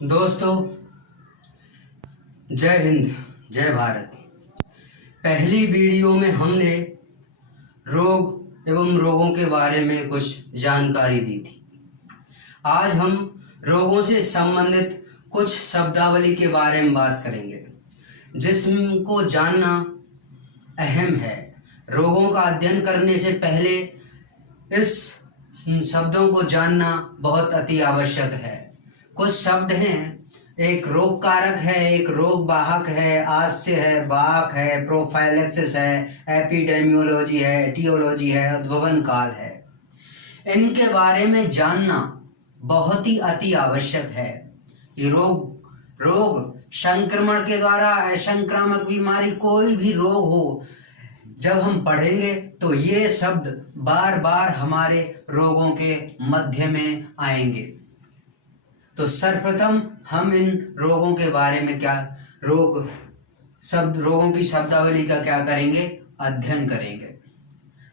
दोस्तों, जय हिंद, जय भारत। पहली वीडियो में हमने रोग एवं रोगों के बारे में कुछ जानकारी दी थी। आज हम रोगों से संबंधित कुछ शब्दावली के बारे में बात करेंगे, जिसको जानना अहम है। रोगों का अध्ययन करने से पहले इस शब्दों को जानना बहुत अति आवश्यक है। कुछ शब्द हैं, एक रोग कारक है, एक रोग वाहक है, आस्य है, वाहक है, प्रोफाइलैक्सिस है, एपिडेमियोलॉजी है, एटियोलॉजी है, उद्भवन काल है। इनके बारे में जानना बहुत ही अति आवश्यक है कि रोग संक्रमण के द्वारा, असंक्रामक बीमारी, कोई भी रोग हो, जब हम पढ़ेंगे तो ये शब्द बार बार हमारे रोगों के मध्य में आएंगे। तो सर्वप्रथम हम इन रोगों के बारे में रोगों की शब्दावली का क्या करेंगे, अध्ययन करेंगे।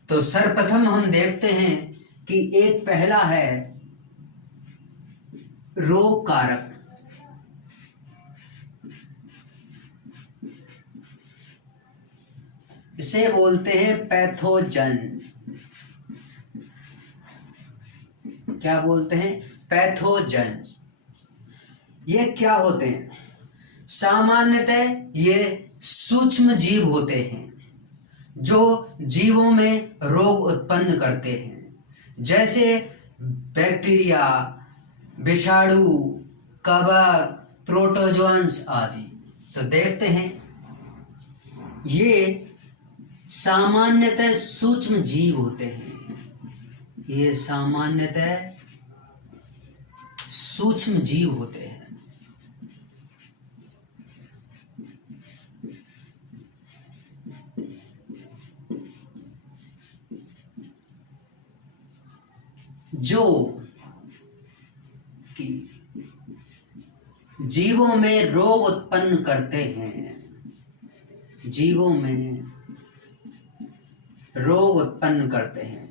तो सर्वप्रथम हम देखते हैं कि एक पहला है रोग कारक। इसे बोलते हैं पैथोजन। क्या बोलते हैं? पैथोजेंस। ये क्या होते हैं? सामान्यतः ये सूक्ष्म जीव होते हैं जो जीवों में रोग उत्पन्न करते हैं, जैसे बैक्टीरिया, विषाणु, कवक, प्रोटोजोअन्स आदि। तो देखते हैं, ये सामान्यतः सूक्ष्म जीव होते हैं। ये सामान्यतः सूक्ष्म जीव होते हैं। जो कि जीवों में रोग उत्पन्न करते हैं, जीवों में रोग उत्पन्न करते हैं।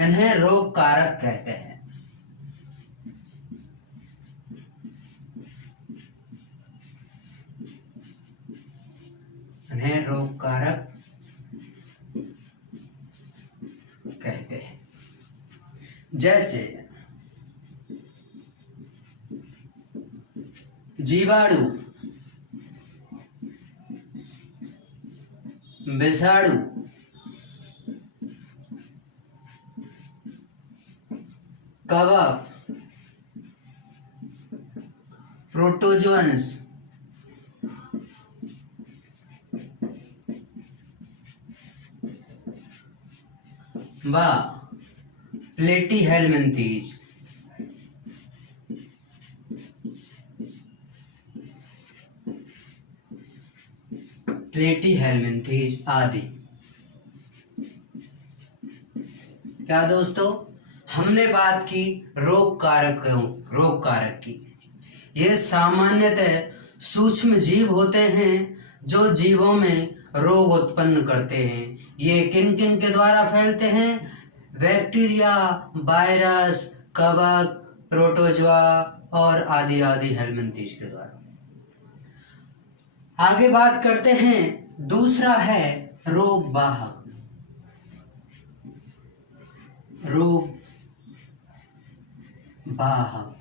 इन्हें रोग कारक कहते हैं। इन्हें रोग कारक कहते हैं। जैसे जीवाणु, विषाणु, कवक, प्रोटोजोअन्स, व प्लेटीहेल्मिन्थेस। प्लेटीहेल्मिन्थेस आदि। क्या दोस्तों, हमने बात की रोग कारक की। ये सामान्यतः सूक्ष्म जीव होते हैं जो जीवों में रोग उत्पन्न करते हैं। ये किन किन के द्वारा फैलते हैं? बैक्टीरिया, वायरस, कवक, प्रोटोजोआ और आदि आदि हेल्मिन्थेस के द्वारा। आगे बात करते हैं, दूसरा है रोग वाहक। रोग वाहक।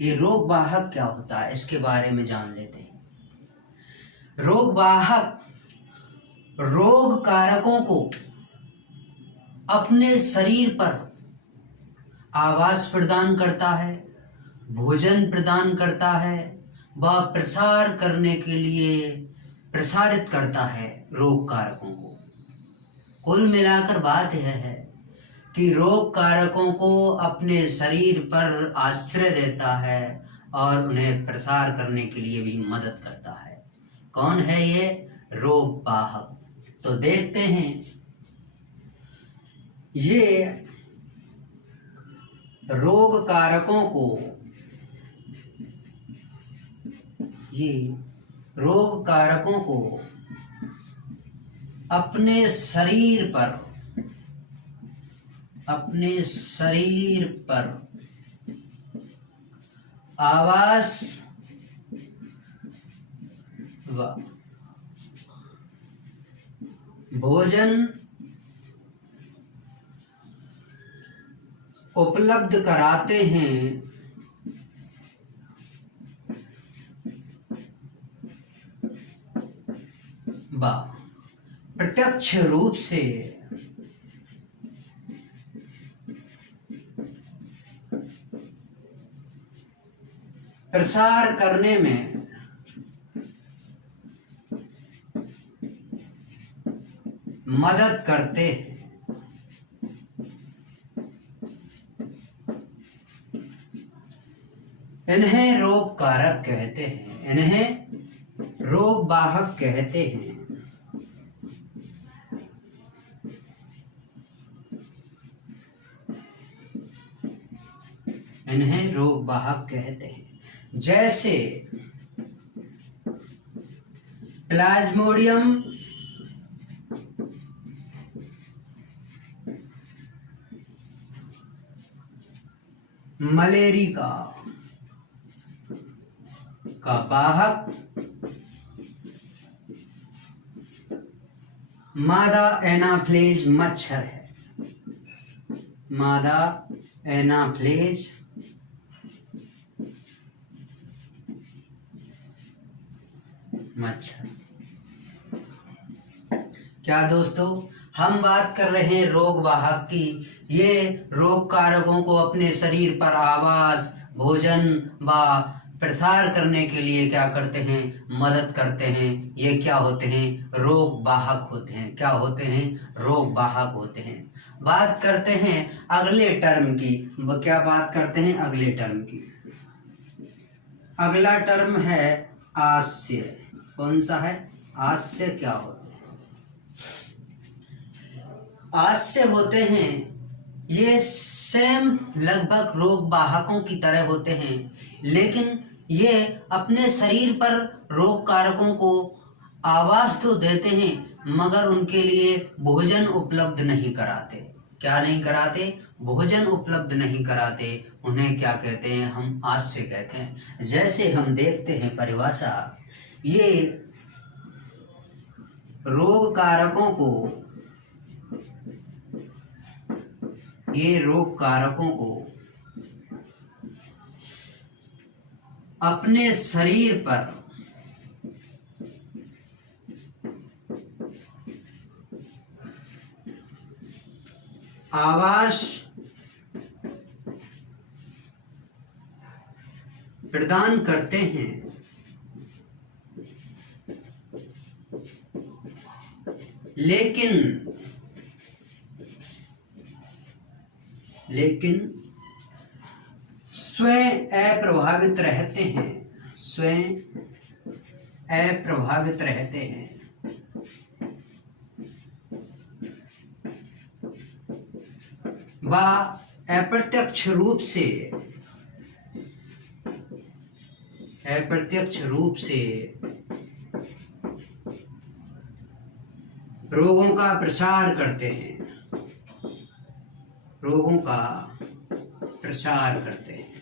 ये रोग वाहक क्या होता है, इसके बारे में जान लेते हैं। रोग वाहक रोग कारकों को अपने शरीर पर आवास प्रदान करता है, भोजन प्रदान करता है, वह प्रसार करने के लिए प्रसारित करता है रोग कारकों को। कुल मिलाकर बात यह है कि रोग कारकों को अपने शरीर पर आश्रय देता है और उन्हें प्रसार करने के लिए भी मदद करता है। कौन है ये? रोग वाहक। तो देखते हैं, ये रोग कारकों को अपने शरीर पर अपने शरीर पर आवास व भोजन उपलब्ध कराते हैं व प्रत्यक्ष रूप से प्रसार करने में मदद करते हैं। इन्हें रोग कारक कहते हैं, इन्हें रोग वाहक कहते हैं। इन्हें रोग वाहक कहते हैं। जैसे प्लाज्मोडियम, मलेरिया का वाहक मादा एनाफ्लेज मच्छर है। मादा एनाफ्लेज मच्छर। क्या दोस्तों, हम बात कर रहे हैं रोग वाहक की। ये रोग कारकों को अपने शरीर पर आवास, भोजन व प्रसार करने के लिए क्या करते हैं, मदद करते हैं। ये क्या होते हैं, रोग वाहक होते हैं। क्या होते हैं, रोग वाहक होते हैं। बात करते हैं अगले टर्म की। क्या बात करते हैं, अगले टर्म की। अगला टर्म है आस्य। कौन सा है, आस्य। क्या होते हैं, आस्य होते हैं, ये सेम लगभग रोग वाहकों की तरह होते हैं, लेकिन ये अपने शरीर पर रोग कारकों को आवास तो देते हैं मगर उनके लिए भोजन उपलब्ध नहीं कराते। क्या नहीं कराते, भोजन उपलब्ध नहीं कराते। उन्हें क्या कहते हैं, हम आस्य कहते हैं। जैसे हम देखते हैं परिभाषा, ये रोग कारकों को अपने शरीर पर आवास प्रदान करते हैं, लेकिन स्वयं अप्रभावित रहते हैं। स्वयं अप्रभावित रहते हैं। व अप्रत्यक्ष रूप से रोगों का प्रसार करते हैं। रोगों का प्रसार करते हैं।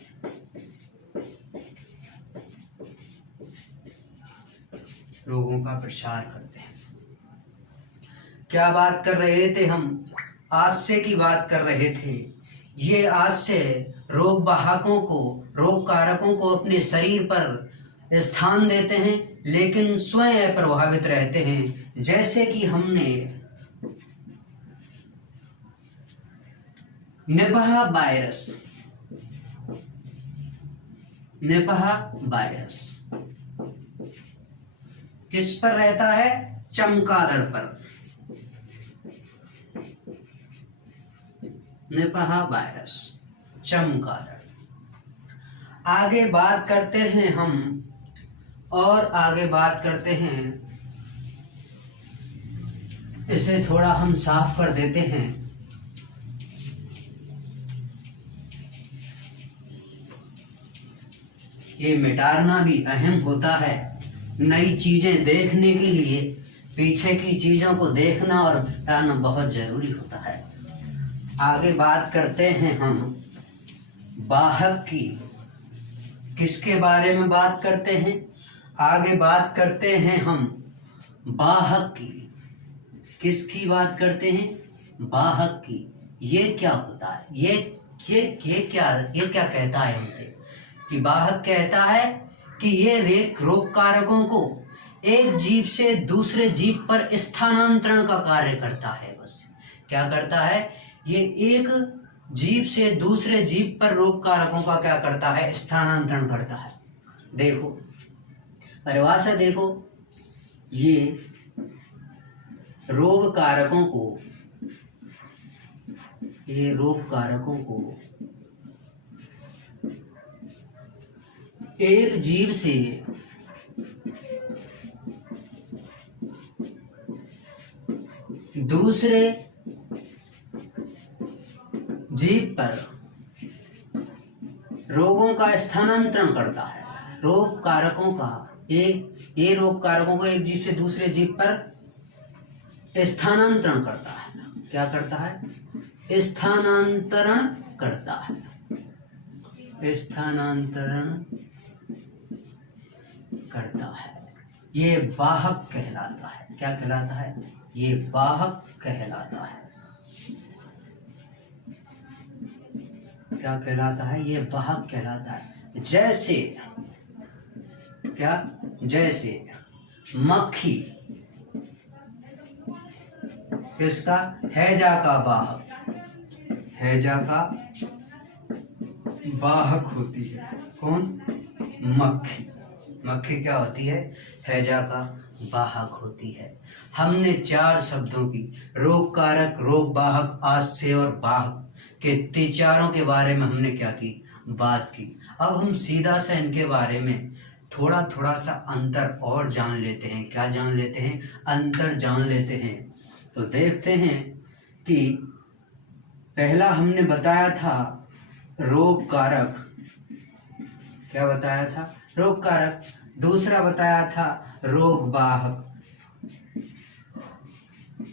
रोगों का प्रसार करते हैं। क्या बात कर रहे थे हम, आस्य की बात कर रहे थे। ये आस्य रोग वाहकों को, रोग कारकों को अपने शरीर पर स्थान देते हैं, लेकिन स्वयं प्रभावित रहते हैं। जैसे कि हमने निपाह वायरस किस पर रहता है, चमगादड़ पर। निपाह वायरस, चमगादड़। आगे बात करते हैं हम, और आगे बात करते हैं, इसे थोड़ा हम साफ कर देते हैं। ये मिटाना भी अहम होता है। नई चीजें देखने के लिए पीछे की चीजों को देखना और मिटाना बहुत जरूरी होता है। आगे बात करते हैं हम वाहक की। किसके बारे में बात करते हैं? आगे बात करते हैं हम वाहक की। किसकी बात करते हैं? वाहक की। ये क्या होता है? ये क्या कहता है हमसे कि वाहक कहता है कि ये रोग कारकों को एक जीव से दूसरे जीव पर स्थानांतरण का कार्य करता है। बस क्या करता है? ये एक जीव से दूसरे जीव पर रोग कारकों का क्या करता है? स्थानांतरण करता है। देखो परिभाषा देखो, ये रोग कारकों को एक जीव से दूसरे जीव पर रोगों का स्थानांतरण करता है। रोग कारकों का ये रोग कारकों को एक जीव से दूसरे जीव पर स्थानांतरण करता है। क्या करता है? स्थानांतरण करता है। स्थानांतरण करता है। ये वाहक कहलाता है। क्या कहलाता है? ये वाहक कहलाता है। क्या कहलाता है? ये वाहक कहलाता है। जैसे क्या? जैसे मक्खी किसका? हैजा का वाहक। हैजा का वाहक होती है। कौन? मक्खी। मक्खी क्या होती है? हैजा का वाहक होती है। हमने 4 शब्दों की रोग कारक, रोग वाहक, आश्रय और वाहक के चारों के बारे में हमने क्या की? बात की। अब हम सीधा सा इनके बारे में थोड़ा सा अंतर और जान लेते हैं। क्या जान लेते हैं? अंतर जान लेते हैं। तो देखते हैं कि पहला हमने बताया था रोग कारक। क्या बताया था? रोग कारक। दूसरा बताया था रोग वाहक।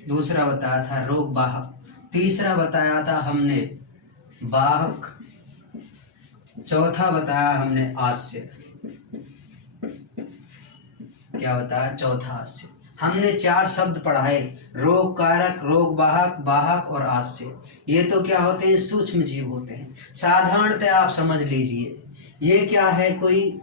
दूसरा बताया था रोग वाहक। तीसरा बताया था हमने वाहक। चौथा बताया हमने आश्रय। क्या बताया? चौथा आश्रय। हमने 4 शब्द पढ़ाए, रोग कारक, रोग वाहक, वाहक और आश्रय। ये तो क्या होते हैं? सूक्ष्म जीव होते हैं। साधारणतः आप समझ लीजिए ये क्या है? कोई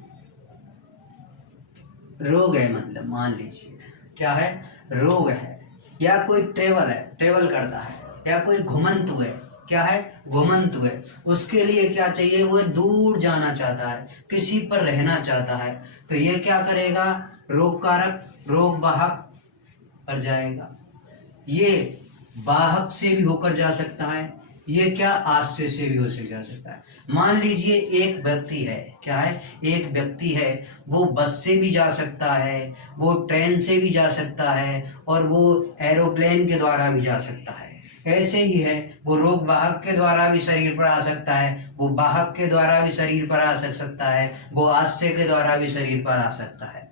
रोग है, मतलब मान लीजिए क्या है? रोग है, या कोई ट्रेवल करता है, या कोई घुमंतु है। क्या है? घुमंतु है। उसके लिए क्या चाहिए? वो दूर जाना चाहता है, किसी पर रहना चाहता है। तो ये क्या करेगा? रोग कारक, रोग वाहक पर जाएगा। ये वाहक से भी होकर जा सकता है, ये क्या? आश्रय से भी हो जा सकता है। मान लीजिए एक व्यक्ति है। क्या है? एक व्यक्ति है, वो बस से भी जा सकता है, वो ट्रेन से भी जा सकता है, और वो एरोप्लेन के द्वारा भी जा सकता है। ऐसे ही है, वो रोग वाहक के द्वारा भी शरीर पर आ सकता है, वो वाहक के द्वारा भी शरीर पर आ सकता है, वो आश्रय के द्वारा भी शरीर पर आ सकता है।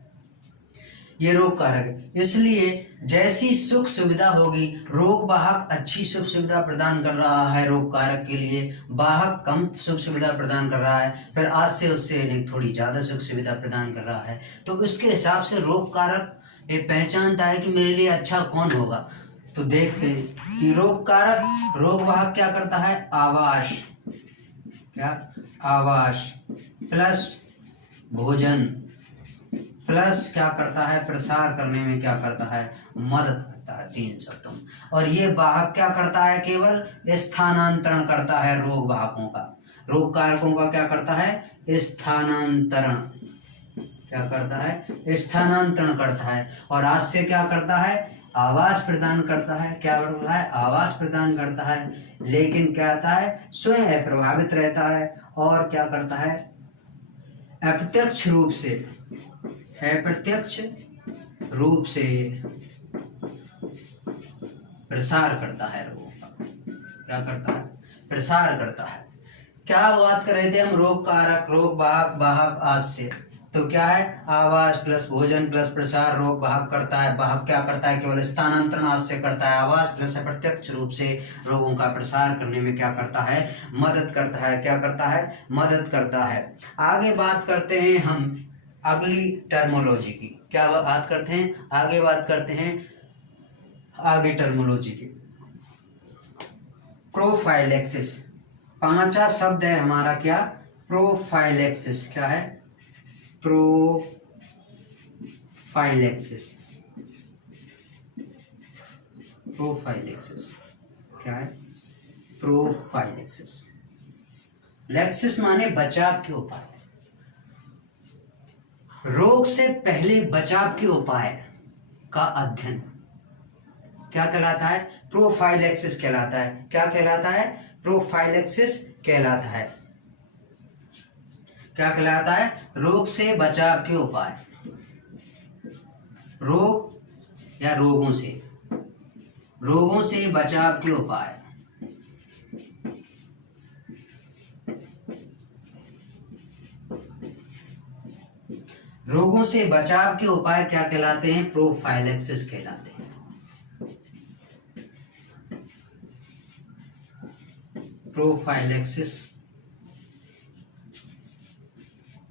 ये रोग कारक है। इसलिए जैसी सुख सुविधा होगी, रोग वाहक अच्छी सुख सुविधा प्रदान कर रहा है रोग कारक के लिए, वाहक कम सुख सुविधा प्रदान कर रहा है, फिर आश्रय उससे थोड़ी ज्यादा सुख सुविधा प्रदान कर रहा है। तो उसके हिसाब से रोग कारक ये पहचानता है कि मेरे लिए अच्छा कौन होगा। तो देखते हैं कि रोग कारक, रोग वाहक क्या करता है? आवास। क्या? आवास प्लस भोजन प्लस क्या करता है? प्रसार करने में क्या करता है? मदद करता है। 3 शब्दों। और ये वाहक क्या करता है? केवल स्थानांतरण करता है रोग वाहकों का। रोग कारकों का क्या करता है? स्थानांतरण। क्या करता है? स्थानांतरण करता है। और आश्रय क्या करता है? आवास प्रदान करता है। क्या करता है? आवास प्रदान करता है। लेकिन क्या आता है? स्वयं प्रभावित रहता है। और क्या करता है? अप्रत्यक्ष रूप से प्रसार करता है रोगों का। क्या करता है? प्रसार करता है। क्या बात कर रहे थे हम? रोग कारक, रोग वाहक, वाहक, आश्रय। तो क्या है, आवास प्लस भोजन प्लस प्रसार, रोग वाहक करता है, वाहक क्या करता है, केवल स्थानांतरण हाथ से करता है, आवास प्लस अप्रत्यक्ष रूप से रोगों का प्रसार करने में क्या करता है, मदद करता है, क्या करता है, मदद करता है। आगे बात करते हैं हम अगली टर्मोलॉजी की, क्या बात करते हैं, आगे बात करते हैं आगे टर्मोलॉजी की, प्रोफाइलेक्सिस। पांचवा शब्द है हमारा क्या, प्रोफाइलेक्सिस। क्या है, प्रोफाइलेक्सिस। प्रोफाइलेक्सिस क्या है, प्रोफाइलेक्सिस। लेक्सिस माने बचाव के उपाय, रोग से पहले बचाव के उपाय का अध्ययन क्या कहलाता है, प्रोफाइलेक्सिस कहलाता है। क्या कहलाता है, प्रोफाइलेक्सिस कहलाता है। क्या कहलाता है, रोग से बचाव के उपाय, रोग या रोगों से बचाव के उपाय। रोगों से बचाव के उपाय क्या कहलाते हैं, प्रोफाइलेक्सिस कहलाते हैं। प्रोफाइलेक्सिस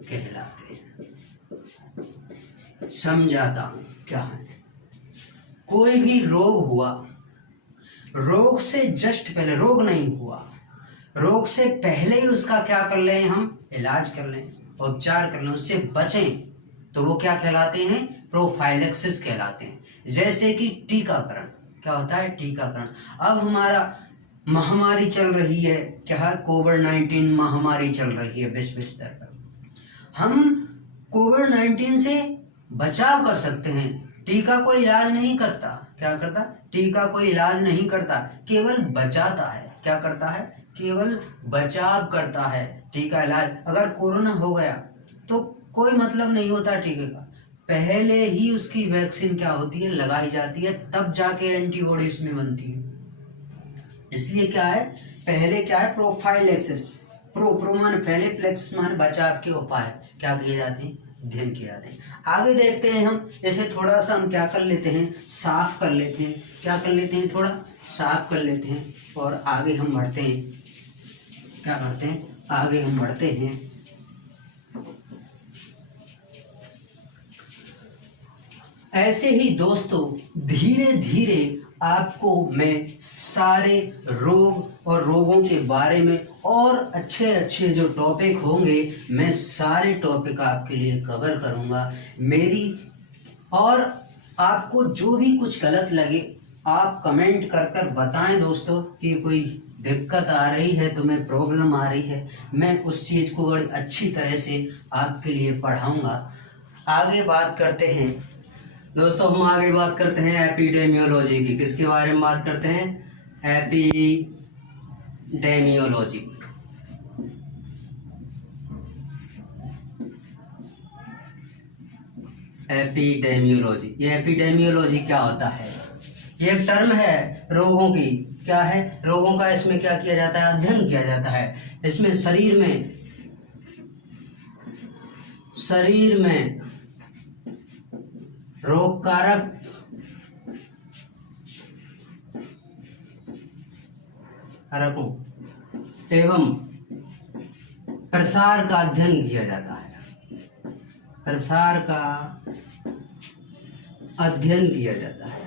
कहलाते हैं। समझाता हूं क्या है, कोई भी रोग हुआ, रोग से जस्ट पहले, रोग नहीं हुआ, रोग से पहले ही उसका क्या कर लें, हम इलाज कर लें, उपचार कर लें, उससे बचें, तो वो क्या कहलाते हैं, प्रोफाइलेक्सिस कहलाते हैं। जैसे कि टीकाकरण, क्या होता है, टीकाकरण। अब हमारा महामारी चल रही है, क्या, कोविड-19 महामारी चल रही है विश्व स्तर पर। हम कोविड-19 से बचाव कर सकते हैं, टीका कोई इलाज नहीं करता। क्या करता, टीका कोई इलाज नहीं करता, केवल बचाता है। क्या करता है, केवल बचाव करता है। टीका इलाज, अगर कोरोना हो गया तो कोई मतलब नहीं होता टीके का, पहले ही उसकी वैक्सीन क्या होती है, लगाई जाती है, तब जाके एंटीबॉडी इसमें बनती है। इसलिए क्या है, पहले क्या है, प्रोफाइलेक्सिस, प्रो माने पहले, फ्लेक्सिस माने बचाव के उपाय क्या किए जाते हैं, अध्ययन किए जाते हैं। आगे देखते हैं हम, जैसे थोड़ा सा हम क्या कर लेते हैं, साफ कर लेते हैं। क्या कर लेते हैं, थोड़ा साफ कर लेते हैं और आगे हम बढ़ते हैं। क्या करते हैं, आगे हम बढ़ते हैं। ऐसे ही दोस्तों धीरे धीरे आपको मैं सारे रोग और रोगों के बारे में और अच्छे अच्छे जो टॉपिक होंगे, मैं सारे टॉपिक आपके लिए कवर करूंगा। मेरी, और आपको जो भी कुछ गलत लगे आप कमेंट कर कर बताएं दोस्तों कि कोई दिक्कत आ रही है, तुम्हें प्रॉब्लम आ रही है, मैं उस चीज़ को बड़ी अच्छी तरह से आपके लिए पढ़ाऊंगा। आगे बात करते हैं दोस्तों, हम आगे बात करते हैं एपिडेमियोलॉजी की। किसके बारे में बात करते हैं, एपिडेमियोलॉजी। एपिडेमियोलॉजी, ये एपिडेमियोलॉजी क्या होता है, ये एक टर्म है रोगों की। क्या है, रोगों का इसमें क्या किया जाता है, अध्ययन किया जाता है। इसमें शरीर में रोग कारक कारकों एवं प्रसार का अध्ययन किया जाता है। प्रसार का अध्ययन किया जाता है।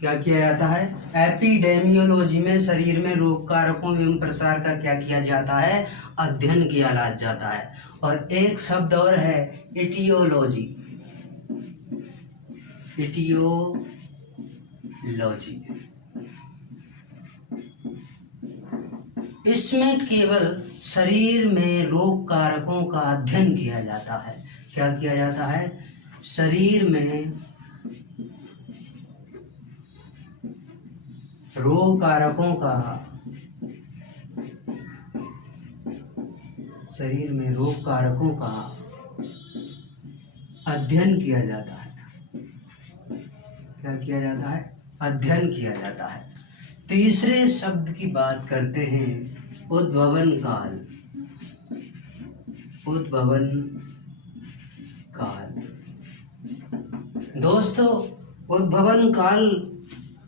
क्या किया जाता है, एपिडेमियोलॉजी में शरीर में रोग कारकों एवं प्रसार का क्या किया जाता है, अध्ययन किया जाता है। और एक शब्द और है इटियोलॉजी। इटियोलॉजी, इसमें केवल शरीर में रोग कारकों का अध्ययन किया जाता है। क्या किया जाता है, शरीर में रोग कारकों का, शरीर में रोग कारकों का अध्ययन किया जाता है। क्या किया जाता है, अध्ययन किया जाता है। तीसरे शब्द की बात करते हैं, उद्भवन काल। उद्भवन काल। दोस्तों, उद्भवन काल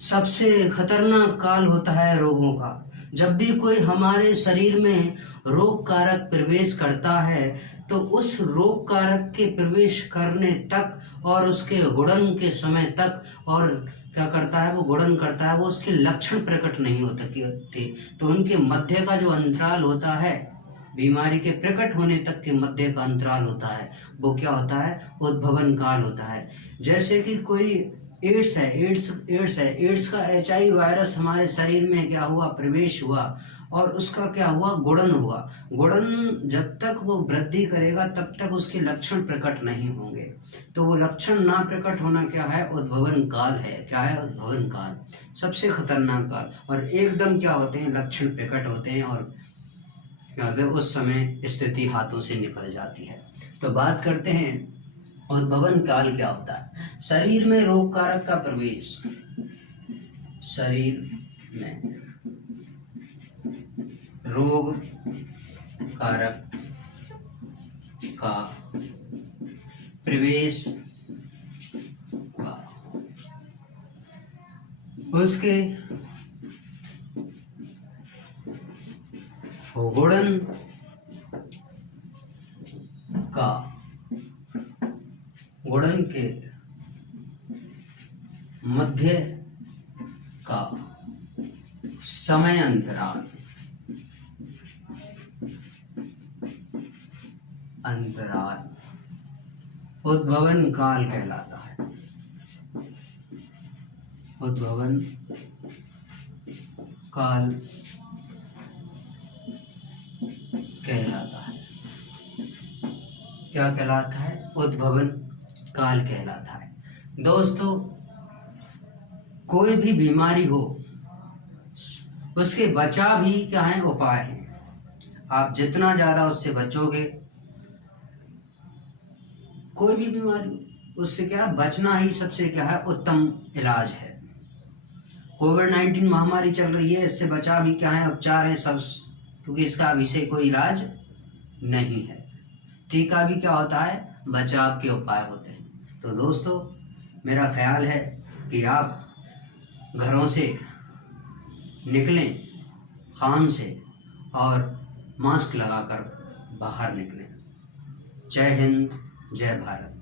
सबसे खतरनाक काल होता है रोगों का। जब भी कोई हमारे शरीर में रोग कारक प्रवेश करता है तो उस रोग कारक के प्रवेश करने तक और उसके गुणन के समय तक, और क्या करता है वो गुणन करता है, वो उसके लक्षण प्रकट नहीं होते, तो उनके मध्य का जो अंतराल होता है, बीमारी के प्रकट होने तक के मध्य का अंतराल होता है, वो क्या होता है, उद्भवन काल होता है। जैसे कि कोई एड्स है, एड्स का HIV वायरस हमारे शरीर में क्या हुआ, प्रवेश हुआ, और उसका क्या हुआ, गुणन हुआ। गुणन जब तक वो वृद्धि करेगा तब तक उसके लक्षण प्रकट नहीं होंगे, तो वो लक्षण ना प्रकट होना क्या है, उद्भवन काल है। क्या है, उद्भवन काल सबसे खतरनाक काल। और एकदम क्या होते हैं, लक्षण प्रकट होते हैं और क्या होता है, उस समय स्थिति हाथों से निकल जाती है। तो बात करते हैं उद्भवन काल क्या होता है। शरीर में रोग कारक का प्रवेश, शरीर में रोग कारक का प्रवेश, उसके गुणन का, गुणन के मध्य का समय अंतराल, उद्भवन काल कहलाता है। उद्भवन काल कहलाता है। क्या कहलाता है, उद्भवन काल कहलाता है। दोस्तों, कोई भी बीमारी हो उसके बचाव ही क्या है, उपाय है। आप जितना ज्यादा उससे बचोगे, कोई भी बीमारी, उससे क्या बचना ही सबसे क्या है, उत्तम इलाज है। कोविड-19 महामारी चल रही है, इससे बचाव ही क्या है, उपचार है सब, क्योंकि इसका अभी से कोई इलाज नहीं है। टीका भी क्या होता है, बचाव के उपाय होते हैं। तो दोस्तों, मेरा ख्याल है कि आप घरों से निकलें खान से और मास्क लगाकर बाहर निकलें। जय हिंद, जय भारत।